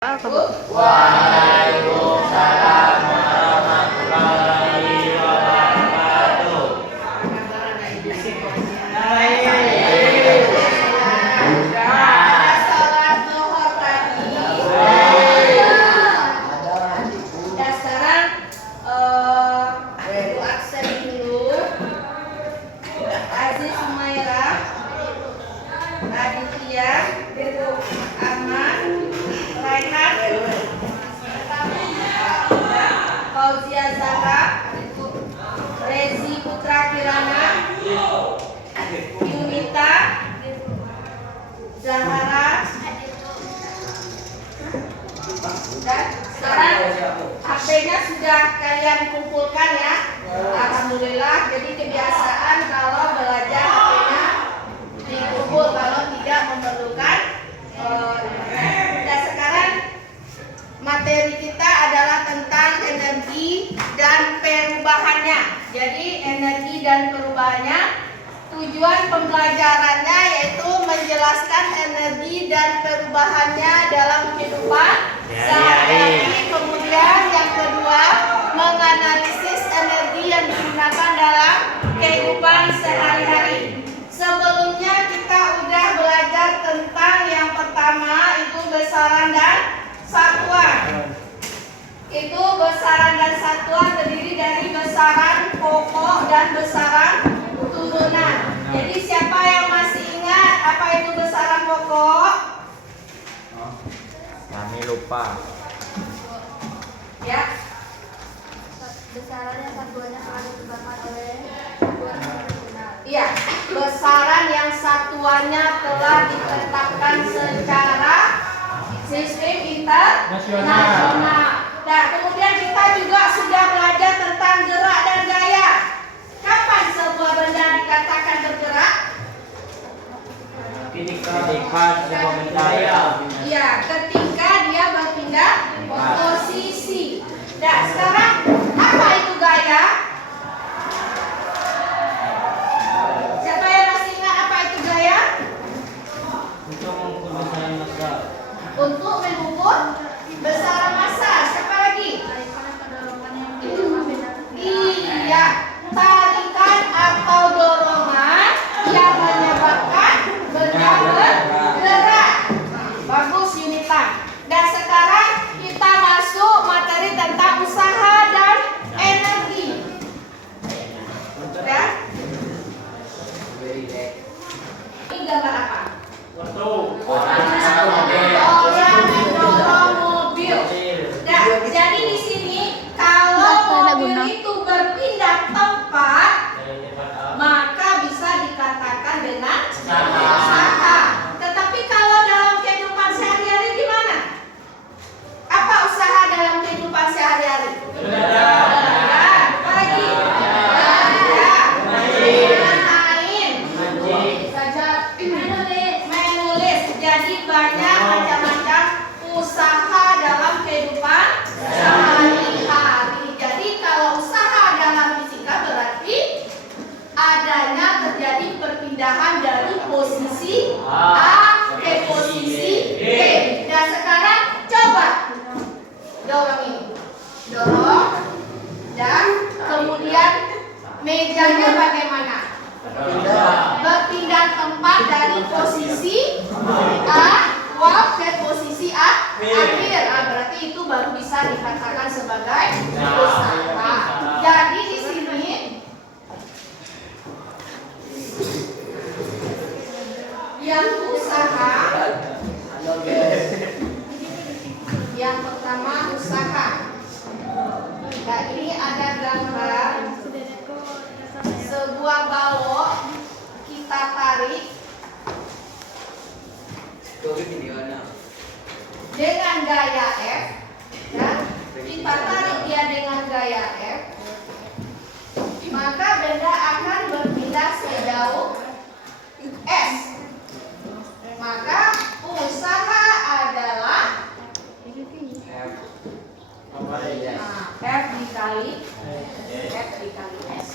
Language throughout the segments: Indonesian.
Waalaikumsalam warahmatullahi wabarakatuh. Salat zuhur tadi. Dasaran ibu aksen dulu. Aziz Sumaira, Aditya, Aman, Raihan, Fauzia Zahra, Rezi Putra Kirana, Yunita, Zahara, dan sekarang HP-nya sudah kalian kumpulkan ya. Alhamdulillah. Jadi kebiasaan kalau belajar HP-nya dikumpul kalau tidak memerlukan. Dan sekarang materi kita adalah tentang energi dan perubahannya. Jadi energi dan perubahannya, tujuan pembelajarannya yaitu menjelaskan energi dan perubahannya dalam kehidupan sehari-hari. Kemudian yang kedua, menganalisis energi yang digunakan dalam kehidupan sehari-hari. Sebelumnya kita udah belajar tentang yang pertama itu besaran dan satuan. Itu besaran dan satuan terdiri dari besaran pokok dan besaran turunan. Jadi siapa yang masih ingat apa itu besaran pokok? Kami lupa. Ya. Besaran yang satuannya telah ditetapkan oleh turunan. Iya, besaran yang satuannya telah ditetapkan secara sistem internasional. Nah, kemudian kita juga sudah belajar tentang gerak dan gaya. Kapan sebuah benda dikatakan bergerak? Ketika sebuah benda Iya, ketika dia berpindah posisi. Nah, sekarang apa itu gaya? Siapa yang masih ingat apa itu gaya? untuk mengukur besaran massa. Untuk mengukur besaran massa. Siapa lagi? Tarikan atau dorongan yang menyebabkan benda Iya, tarikan atau dorongan yang menyebabkan benda bergerak. Bagus Yunita. Dan sekarang kita masuk materi tentang usaha dan energi. Ya? Ini gambar apa? Orang mendorong mobil. Nah, jadi di sini kalau mobil itu berpindah tempat, maka bisa dikatakan dengan usaha. Tetapi kalau dalam kehidupan sehari-hari gimana? Apa usaha dalam kehidupan sehari-hari? Apa lagi? Menulis. Jadi banyak macam-macam usaha dalam kehidupan sehari-hari. Jadi kalau usaha dalam fisika berarti adanya terjadi perpindahan dari posisi A ke posisi B. Dan sekarang coba dorong ini. Dorong. Dan kemudian mejanya bagaimana? Berpindah tempat dari posisi A uap ke posisi A akhir. Berarti itu baru bisa dikatakan sebagai usaha. Jadi di sini yang usaha, yang pertama usaha. Nah, ini ada gambar sebuah balok kita tarik dengan gaya F, ya. Kita tarik dia dengan gaya F, maka benda akan berpindah sejauh S. Maka usaha adalah F dikali S.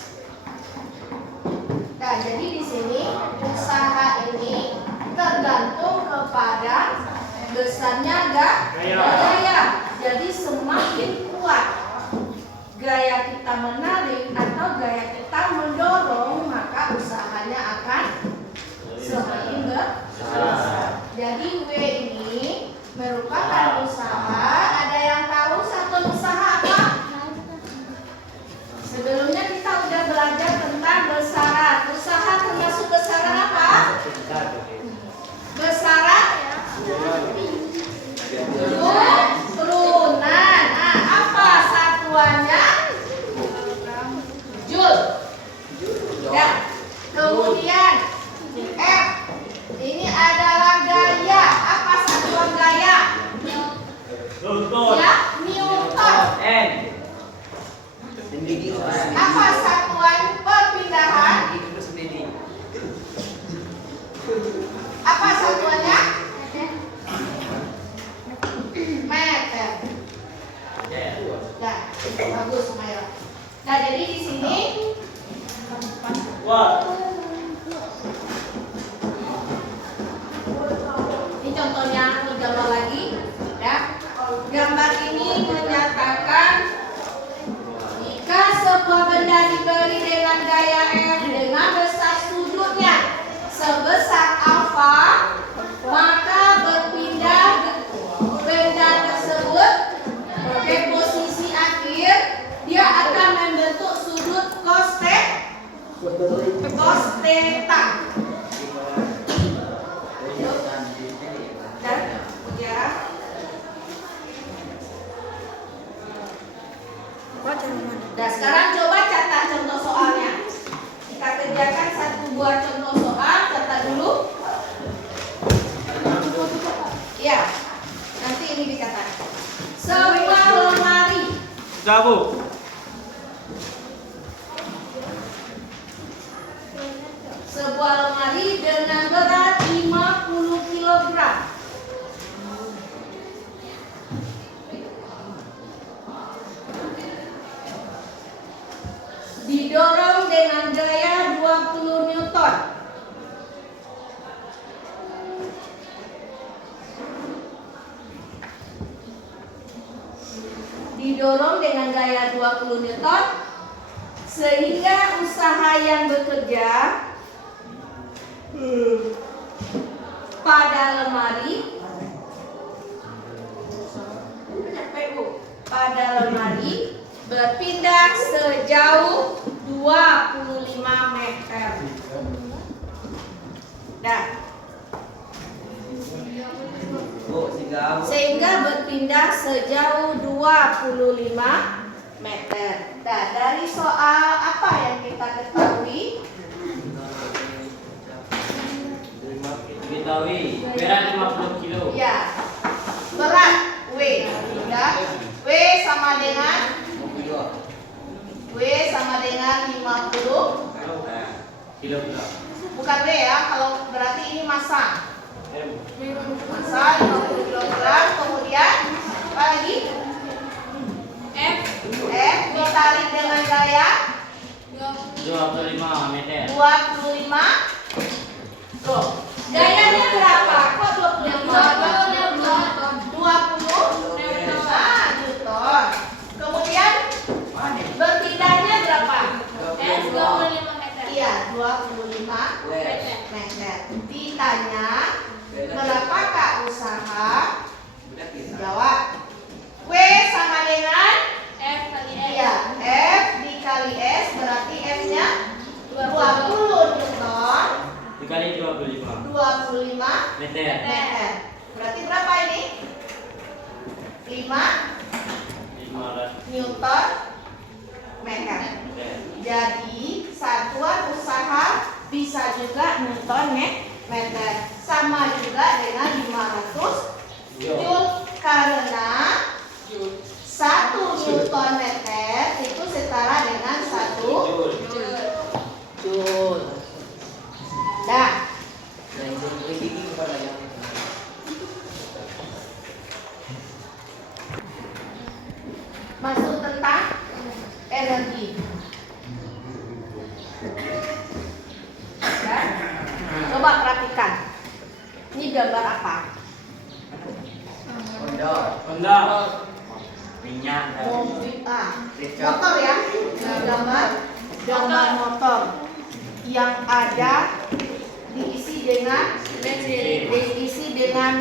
Nah, jadi di sini usaha ini tergantung kepada besarnya gaya. Merupakan usaha. Ada yang tahu satuan usaha apa? Sebelumnya kita udah belajar tentang besaran. Usaha termasuk besaran apa? Besaran turunan. Nah, apa satuannya? Joule. Ya. Kemudian F. Ini adalah gaya. Apa satuan gaya? Newton. Ya, Newton. N. Apa satuan perpindahan? Apa satuannya? Meter. Nah, bagus Maira. Nah, jadi di sini Watt. ini contohnya gambar lagi. Ya. Gambar ini menyatakan jika sebuah benda diberi dengan gaya F dengan besar sudutnya sebesar alfa, maka berpindah benda tersebut ke posisi akhir, dia akan membentuk sudut cos theta. Ya. Nah, sekarang coba catat contoh soalnya. Kita kerjakan satu buah contoh soal, catat dulu. Ya, nanti ini dicatat. Sebuah lemari. Gabung. Sebuah lemari dengan berat 50 kg. Didorong dengan gaya 20 Newton. Didorong dengan gaya 20 Newton sehingga usaha yang bekerja pada lemari berpindah sejauh 25 meter. Nah, sehingga berpindah sejauh 25 meter. Nah, dari soal apa yang kita ketahui? Berat 50 kilo. Ya, berat W. Ya, W sama dengan 50 kilogram. bukan W ya, kalau berarti ini massa. Massa 50 kg. Kemudian apa lagi? F ditarik dengan gaya 25 meter. 25. Loh, gayanya berapa? Kok 25? 20 Newton. Kemudian berpindahnya berapa? 25 meter. Iya, 25 meter. Ditanya berapakah usaha? Jawab. W sama dengan F kali S. Iya, F dikali S berarti F-nya 20 Newton Dikali 25 meter. Berarti berapa ini? 5 Newton meter. Jadi satuan usaha bisa juga Newton meter. Sama juga dengan 500 Joule karena 1 Newton meter itu setara dengan 1 Joule. Nah, masuk tentang energi. Ya. Coba perhatikan. Ini gambar apa? Honda. Minyak. Mobil motor ya. Gambar motor yang ada diisi dengan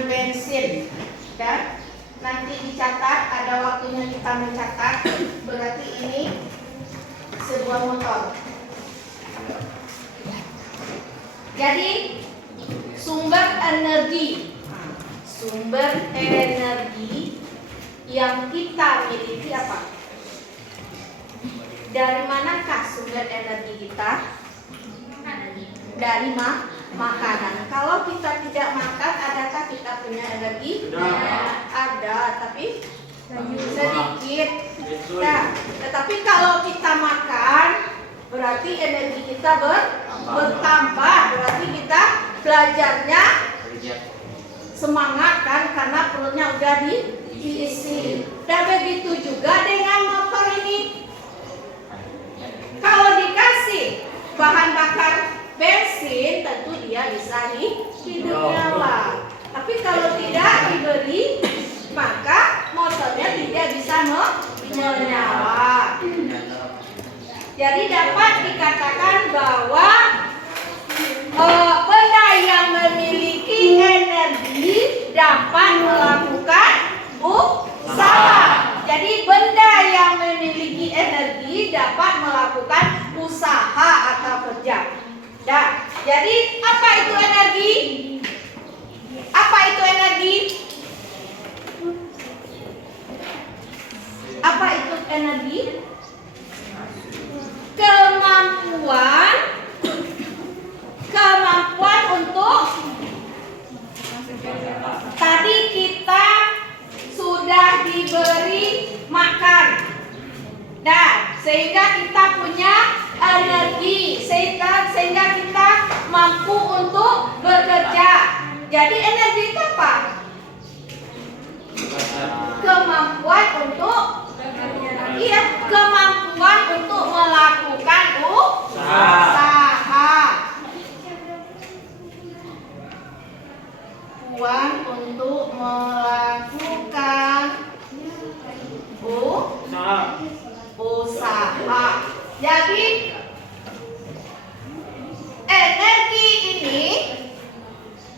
bensin. Dan nanti dicatat, ada waktunya kita mencatat. Berarti ini sebuah motor. Jadi sumber energi yang kita miliki apa? Dari manakah sumber energi kita? Dari makanan. Kalau kita tidak makan, adakah kita punya energi? Ada, tapi sedikit. Nah, tetapi kalau kita makan, berarti energi kita bertambah. Berarti kita belajarnya semangat kan, karena perutnya udah diisi. Dan begitu juga dengan motor ini. Kalau dikasih bahan bakar bensin, tentu dia bisa hidup nyala. Tapi kalau tidak diberi, maka motornya tidak bisa menyala. Jadi dapat dikatakan bahwa benda yang memiliki energi dapat melakukan usaha. Jadi benda yang memiliki energi dapat melakukan usaha atau kerja. Nah, jadi apa itu energi? Apa itu energi? Apa itu energi? Kemampuan untuk, tadi kita sudah diberi makan. Nah, sehingga kita punya energi, sehingga kita mampu untuk bekerja. Jadi energi itu apa? Kemampuan untuk, kemampuan untuk melakukan usaha. Kemampuan untuk melakukan usaha. Jadi energi ini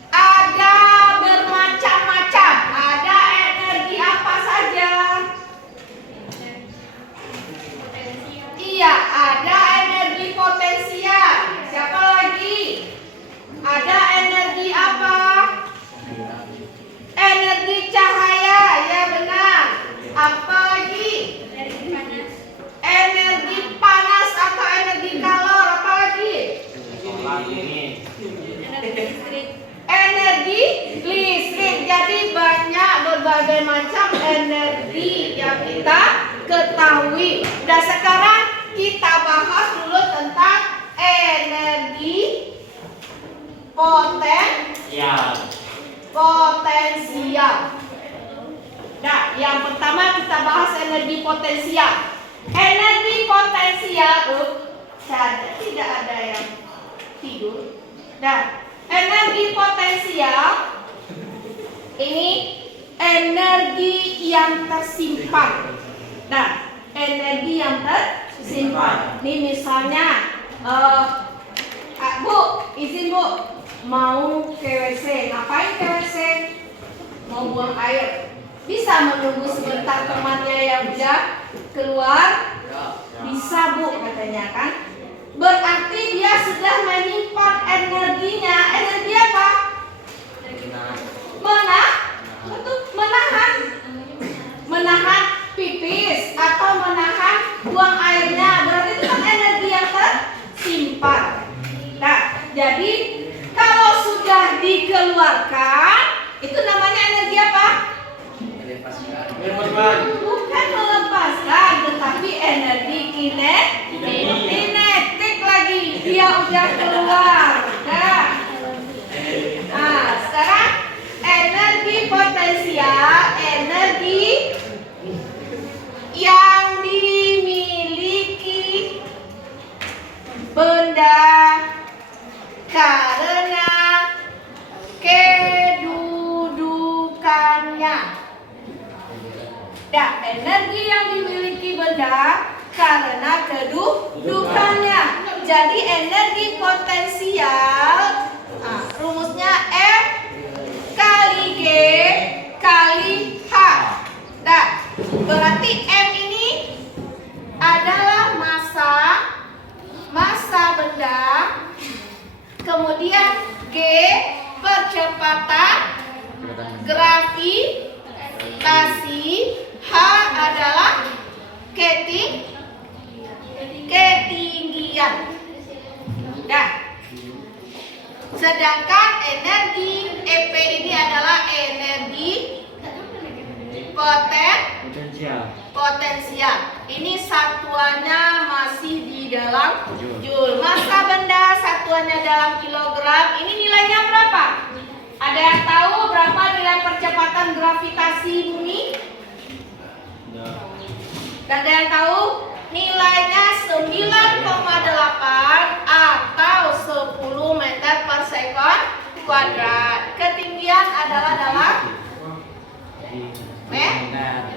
ada bermacam-macam. Ada energi apa saja? Iya, ada energi potensial. Siapa lagi? Ada energi apa? Energi cahaya, ya benar. Apa lagi? Energi panas atau energi kalor, apa lagi? Energi listrik. Jadi banyak berbagai macam energi yang kita ketahui. Dan sekarang kita bahas dulu tentang energi potensial. Nah, yang pertama kita bahas energi potensial. Energi potensial, tidak ada yang tidur. Nah, energi potensial ini energi yang tersimpan. Nah, energi yang tersimpan. Ini misalnya, Bu, izin Bu, mau ke WC. Ngapain ke WC? Mau buang air. Bisa menunggu sebentar temannya yang udah keluar? Bisa Bu, katanya kan. Berarti dia sudah menyimpan energinya. Energi apa? Menahan pipis atau menahan buang airnya. Berarti itu kan energi yang tersimpan. Nah, jadi kalau sudah dikeluarkan, itu namanya energi apa? Bukan melepaskan, tetapi energi kinetik lagi. Dia udah keluar. Nah, sekarang energi potensial, energi yang dimiliki benda karena kedudukannya. Nah, energi yang dimiliki benda karena kedudukannya. Jadi energi potensial, rumusnya F kali G kali gravitasi, H adalah ketinggian. Dah. Sedangkan energi EP ini adalah energi potensial. Ini satuannya masih di dalam joule. Massa benda satuannya dalam kilogram. Ini nilainya berapa? Ada yang tahu berapa nilai percepatan gravitasi bumi? Dan ada yang tahu? Nilainya 9,8 atau 10 meter per sekon kuadrat. Ketinggian adalah dalam meter.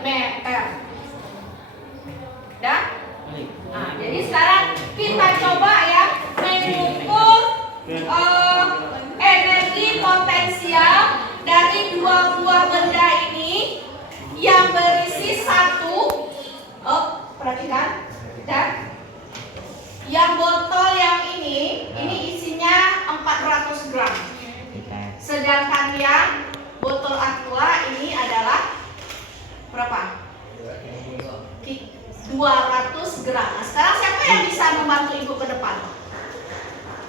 Dah? Nah, jadi sekarang kita coba ya mengukur energi potensial dari dua buah benda ini yang berisi satu. Perhatikan. Dan yang botol yang ini isinya 400 gram. Sedangkan yang botol aqua ini adalah berapa? 200 gram. Nah, sekarang siapa yang bisa membantu ibu ke depan?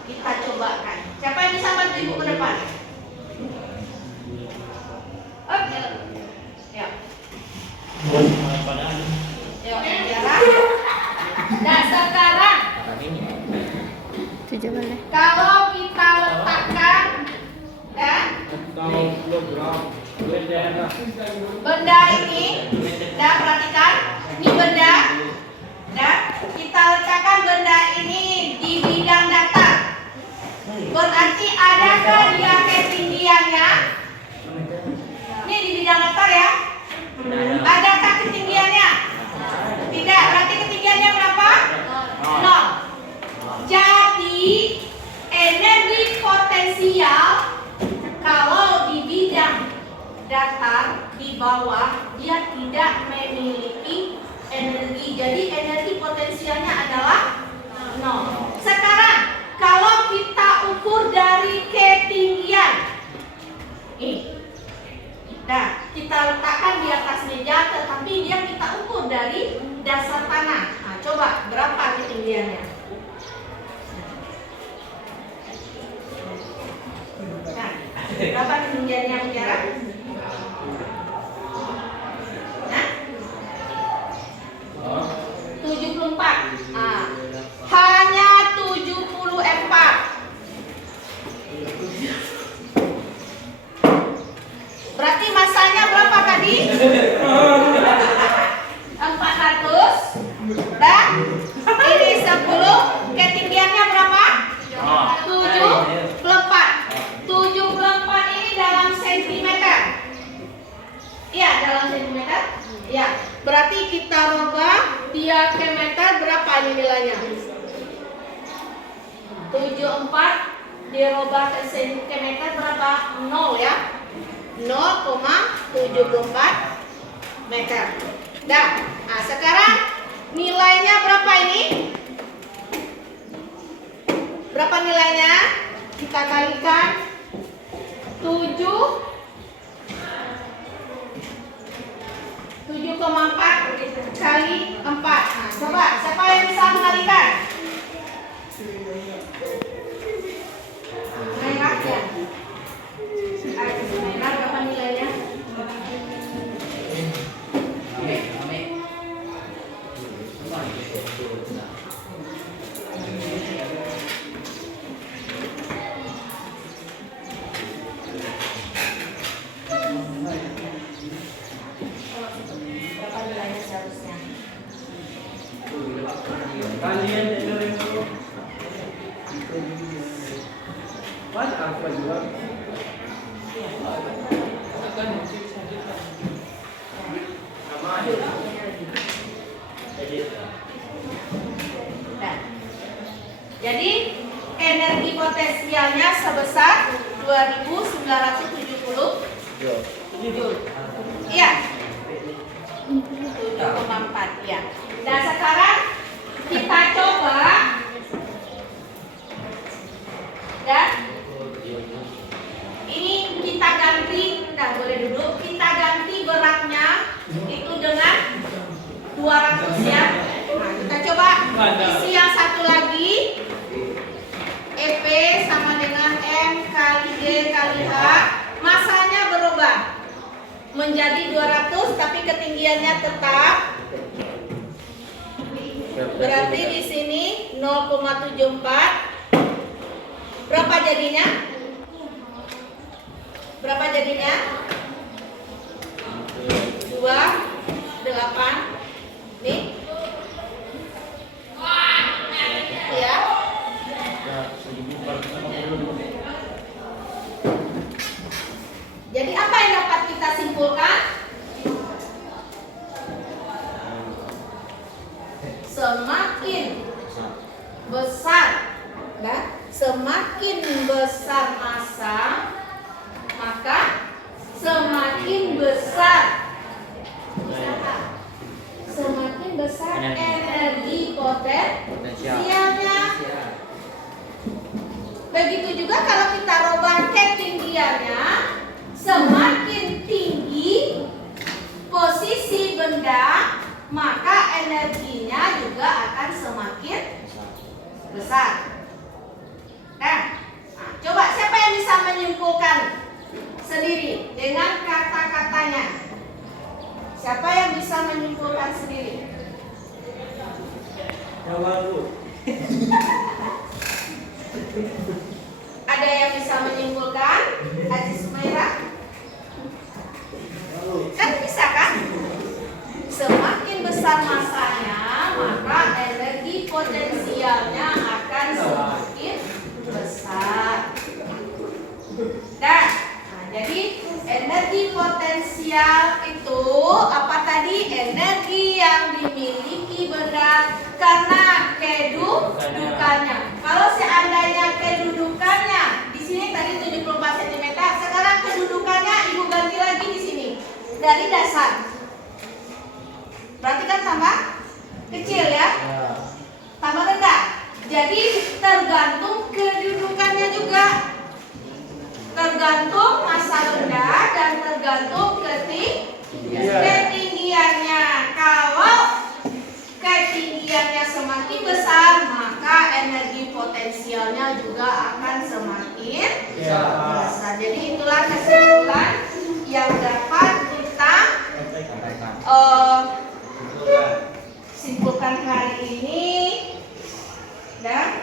Kita cobakan. Siapa yang bisa bantu ibu ke depan? Oke. Ya. Yuk, biarlah. Nah, sekarang kalau kita letakkan benda ini, dan perhatikan, ini benda, dan kita letakkan benda ini di bidang datar. Berarti adakah dia ketinggiannya? Ini di bidang datar ya. Adakah ketinggiannya? Tidak, berarti ketinggiannya berapa? 0. Jadi energi potensial kalau di bidang datar di bawah dia tidak memiliki energi. Jadi energi potensialnya adalah 0. Sekarang kalau kita ukur dari ketinggian ini. Nah, kita letakkan di atas meja, tetapi dia kita ukur dari dasar tanah. Nah, coba berapa ketinggiannya? Nah, berapa ketinggiannya Mutiara? Nah, 74. Nah, hanya 74. Berarti masanya berapa tadi? 400. Dan ini 10. Ketinggiannya berapa? 74. 74 ini dalam sentimeter. Iya, dalam sentimeter. Iya. Berarti kita rubah dia ke meter, berapa ini nilainya? 74 dirubah ke sentimeter berapa? 0 ya. 0,74 meter. Dah. Nah, sekarang nilainya berapa ini? Berapa nilainya? Kita kalikan 7,4 kali 4. Nah, coba siapa yang bisa mengalikan? Merah ya. Merah berapa nilainya? Berapa nilainya seharusnya? Kalian dengerin dulu. Mas apa juga? Akan musik selanjutnya. Aman. Nah, jadi energi potensialnya sebesar 2970 joule. Iya. 7,4 ya. Nah, sekarang kita coba dan ini kita ganti, boleh duduk. Siap? Nah, kita coba isi yang satu lagi. EP sama dengan M kali G kali H. Masanya berubah menjadi 200 tapi ketinggiannya tetap. Berarti di sini 0,74. Berapa jadinya? Berapa jadinya? 28. Nih. Ya. Jadi apa yang dapat kita simpulkan? Semakin besar, nah, semakin besar massa, maka semakin besar energi potensialnya. Begitu juga kalau kita rubah ketinggiannya, semakin tinggi posisi benda, maka energinya juga akan semakin besar. Nah, coba siapa yang bisa menyimpulkan sendiri dengan kata-katanya? Siapa yang bisa menyimpulkan sendiri? Ada yang bisa menyimpulkan? Haji Sumaira? Kan bisa kan? Semakin besar masanya, maka energi potensialnya akan semakin besar. Nah, jadi energi potensial itu apa tadi? Energi yang dimiliki benda karena kedudukannya. Kalau seandainya kedudukannya di sini tadi 74 cm, sekarang kedudukannya ibu ganti lagi di sini dari dasar. Berarti kan tambah kecil ya? Tambah rendah. Jadi tergantung kedudukannya juga. Tergantung massa benda dan tergantung ketinggiannya. Kalau ketinggiannya semakin besar, maka energi potensialnya juga akan semakin besar. Jadi itulah kesimpulan yang dapat kita simpulkan hari ini. Dan